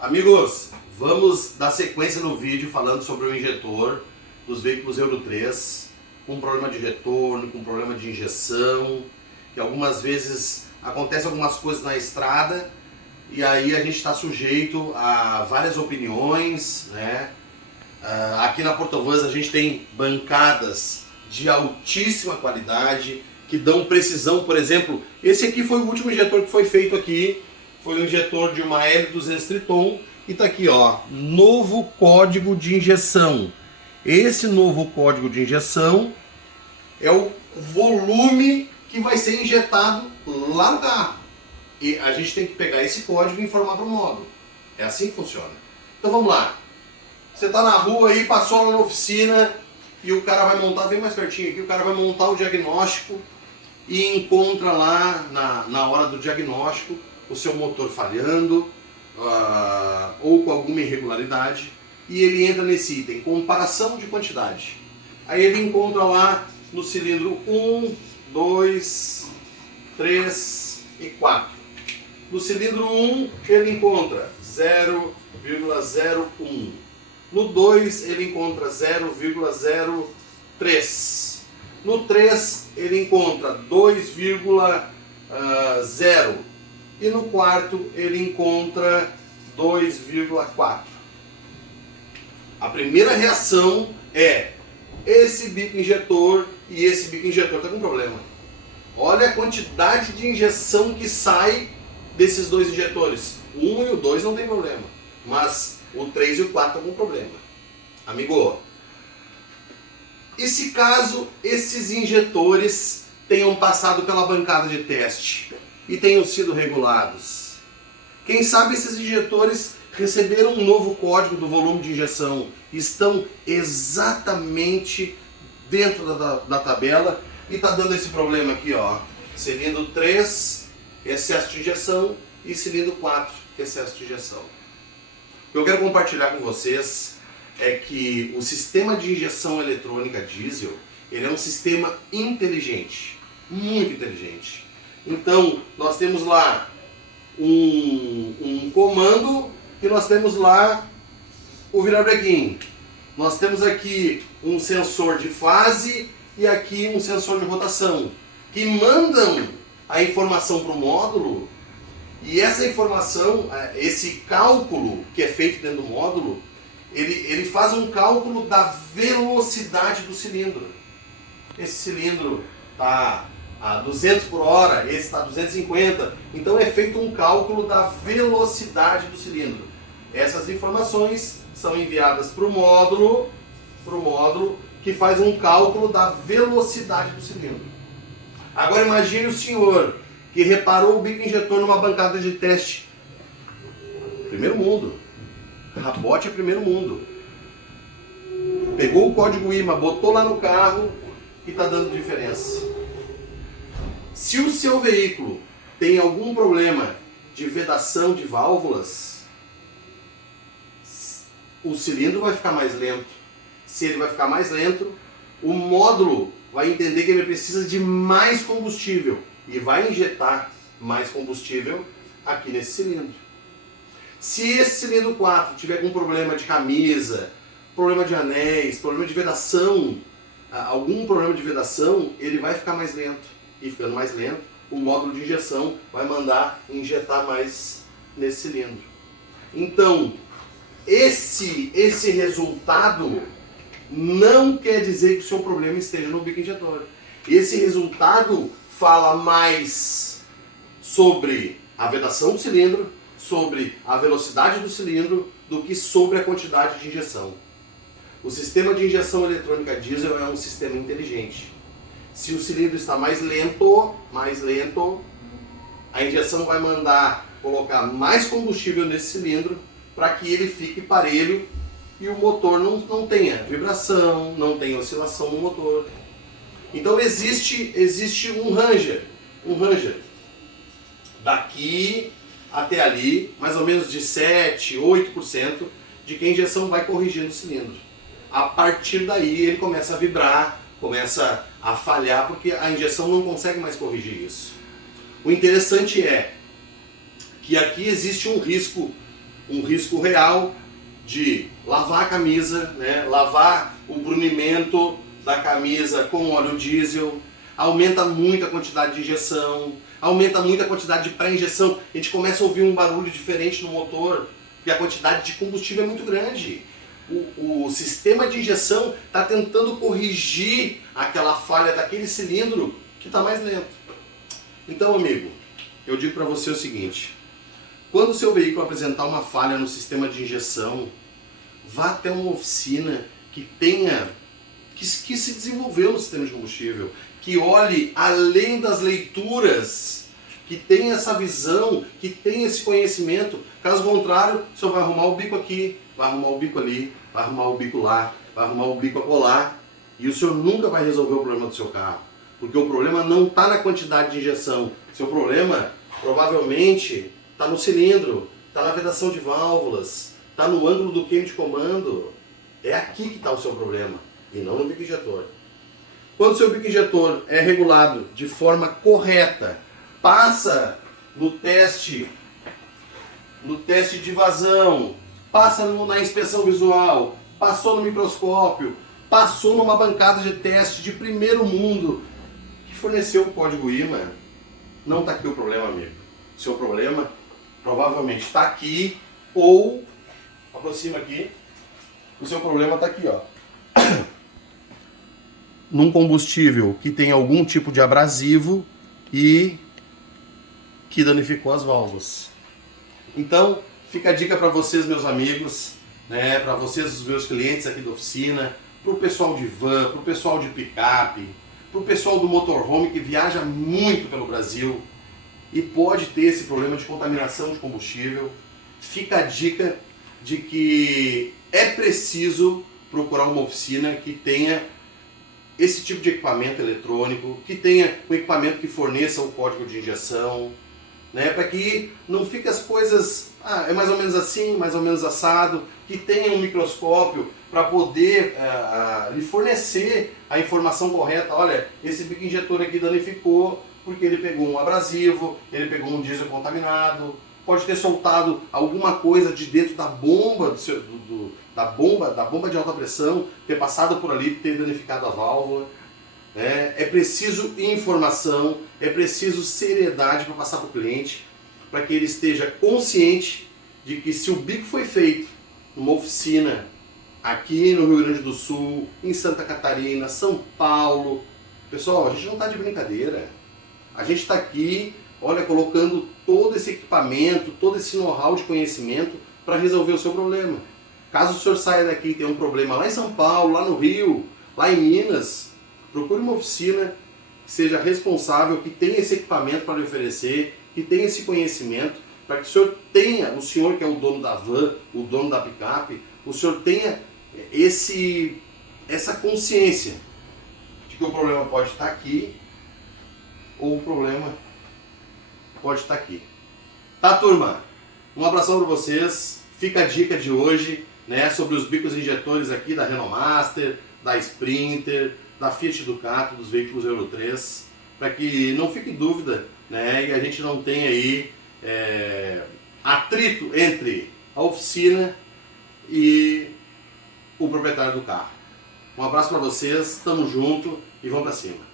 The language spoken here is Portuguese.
Amigos, vamos dar sequência no vídeo falando sobre o injetor dos veículos Euro 3 com problema de retorno, com problema de injeção, que algumas vezes acontecem algumas coisas na estrada e aí a gente está sujeito a várias opiniões, né? Aqui na Portovans a gente tem bancadas de altíssima qualidade que dão precisão. Por exemplo, esse aqui foi o último injetor que foi feito aqui. Foi um injetor de uma L200 Triton e tá aqui, ó, novo código de injeção. Esse novo código de injeção é o volume que vai ser injetado lá no carro. E a gente tem que pegar esse código e informar para o módulo. É assim que funciona. Então vamos lá. Você tá na rua aí, passou lá na oficina e o cara vai montar, vem mais pertinho aqui, o cara vai montar o diagnóstico e encontra lá na hora do diagnóstico o seu motor falhando ou com alguma irregularidade, e ele entra nesse item, comparação de quantidade. Aí ele encontra lá no cilindro 1, 2, 3 e 4. No cilindro 1 ele encontra 0,01. No 2 ele encontra 0,03. No 3 ele encontra 2,0. E no quarto ele encontra 2,4. A primeira reação é: esse bico injetor e esse bico injetor está com problema. Olha a quantidade de injeção que sai desses dois injetores. O 1 e o 2 não tem problema, mas o 3 e o 4 estão com problema. Amigo, e se caso esses injetores tenham passado pela bancada de teste e tenham sido regulados? Quem sabe esses injetores receberam um novo código do volume de injeção, estão exatamente dentro da tabela e está dando esse problema aqui, ó. Cilindro 3, excesso de injeção, e cilindro 4, excesso de injeção. O que eu quero compartilhar com vocês é que o sistema de injeção eletrônica diesel, ele é um sistema inteligente, muito inteligente. Então, nós temos lá um comando e nós temos lá o virabrequim. Nós temos aqui um sensor de fase e aqui um sensor de rotação, que mandam a informação para o módulo, e essa informação, esse cálculo que é feito dentro do módulo, ele faz um cálculo da velocidade do cilindro. Esse cilindro está a 200 por hora, esse está a 250, então é feito um cálculo da velocidade do cilindro. Essas informações são enviadas para o módulo que faz um cálculo da velocidade do cilindro. Agora imagine o senhor que reparou o bico injetor numa bancada de teste. Primeiro mundo. Rabote é primeiro mundo. Pegou o código IMA, botou lá no carro e está dando diferença. Se o seu veículo tem algum problema de vedação de válvulas, o cilindro vai ficar mais lento. Se ele vai ficar mais lento, o módulo vai entender que ele precisa de mais combustível e vai injetar mais combustível aqui nesse cilindro. Se esse cilindro 4 tiver algum problema de camisa, problema de anéis, problema de vedação, algum problema de vedação, ele vai ficar mais lento. E ficando mais lento, o módulo de injeção vai mandar injetar mais nesse cilindro. Então, esse resultado não quer dizer que o seu problema esteja no bico injetor. Esse resultado fala mais sobre a vedação do cilindro, sobre a velocidade do cilindro, do que sobre a quantidade de injeção. O sistema de injeção eletrônica diesel é um sistema inteligente. Se o cilindro está mais lento, a injeção vai mandar colocar mais combustível nesse cilindro para que ele fique parelho e o motor não tenha vibração, não tenha oscilação no motor. Então existe um ranger daqui até ali, mais ou menos de 7, 8% de que a injeção vai corrigir no cilindro. A partir daí ele começa a vibrar, começa a falhar, porque a injeção não consegue mais corrigir isso. O interessante é que aqui existe um risco um risco real de lavar a camisa, né? Lavar o brunimento da camisa com óleo diesel, aumenta muito a quantidade de injeção, aumenta muito a quantidade de pré-injeção. A gente começa a ouvir um barulho diferente no motor, porque a quantidade de combustível é muito grande. O sistema de injeção está tentando corrigir aquela falha daquele cilindro que está mais lento. Então, amigo, eu digo para você o seguinte: quando o seu veículo apresentar uma falha no sistema de injeção, vá até uma oficina que se desenvolveu no sistema de combustível, que olhe além das leituras, que tenha essa visão, que tenha esse conhecimento. Caso contrário, o senhor vai arrumar o bico aqui, vai arrumar o bico ali, vai arrumar o bico lá, vai arrumar o bico acolá, e o senhor nunca vai resolver o problema do seu carro. Porque o problema não está na quantidade de injeção. Seu problema, provavelmente, está no cilindro, está na vedação de válvulas, está no ângulo do queime de comando. É aqui que está o seu problema, e não no bico injetor. Quando o seu bico injetor é regulado de forma correta, passa no teste de vazão, passa na inspeção visual, passou no microscópio, passou numa bancada de teste de primeiro mundo, que forneceu o código IMA, não está aqui o problema, amigo. O seu problema provavelmente está aqui, ou, aproxima aqui, o seu problema está aqui, ó. Num combustível que tem algum tipo de abrasivo e que danificou as válvulas. Então, fica a dica para vocês, meus amigos, né, para vocês, os meus clientes aqui da oficina, para o pessoal de van, para o pessoal de picape, para o pessoal do motorhome que viaja muito pelo Brasil e pode ter esse problema de contaminação de combustível. Fica a dica de que é preciso procurar uma oficina que tenha esse tipo de equipamento eletrônico, que tenha um equipamento que forneça o código de injeção, né, para que não fique as coisas, é mais ou menos assim, mais ou menos assado, que tenha um microscópio para poder lhe fornecer a informação correta. Olha, esse bico injetor aqui danificou porque ele pegou um abrasivo, ele pegou um diesel contaminado, pode ter soltado alguma coisa de dentro da bomba da bomba de alta pressão, ter passado por ali, ter danificado a válvula. É preciso informação, é preciso seriedade para passar para o cliente, para que ele esteja consciente de que se o bico foi feito numa oficina aqui no Rio Grande do Sul, em Santa Catarina, São Paulo, pessoal, a gente não está de brincadeira. A gente está aqui, olha, colocando todo esse equipamento, todo esse know-how de conhecimento para resolver o seu problema. Caso o senhor saia daqui e tenha um problema lá em São Paulo, lá no Rio, lá em Minas, procure uma oficina que seja responsável, que tenha esse equipamento para lhe oferecer, que tenha esse conhecimento, para que o senhor que é o dono da van, o dono da picape, o senhor tenha essa consciência de que o problema pode estar aqui ou o problema pode estar aqui. Tá, turma? Um abração para vocês. Fica a dica de hoje, né, sobre os bicos injetores aqui da Renault Master, da Sprinter, da Fiat Ducato, dos veículos Euro 3, para que não fique dúvida, né, e a gente não tenha aí atrito entre a oficina e o proprietário do carro. Um abraço para vocês, tamo junto e vamos para cima.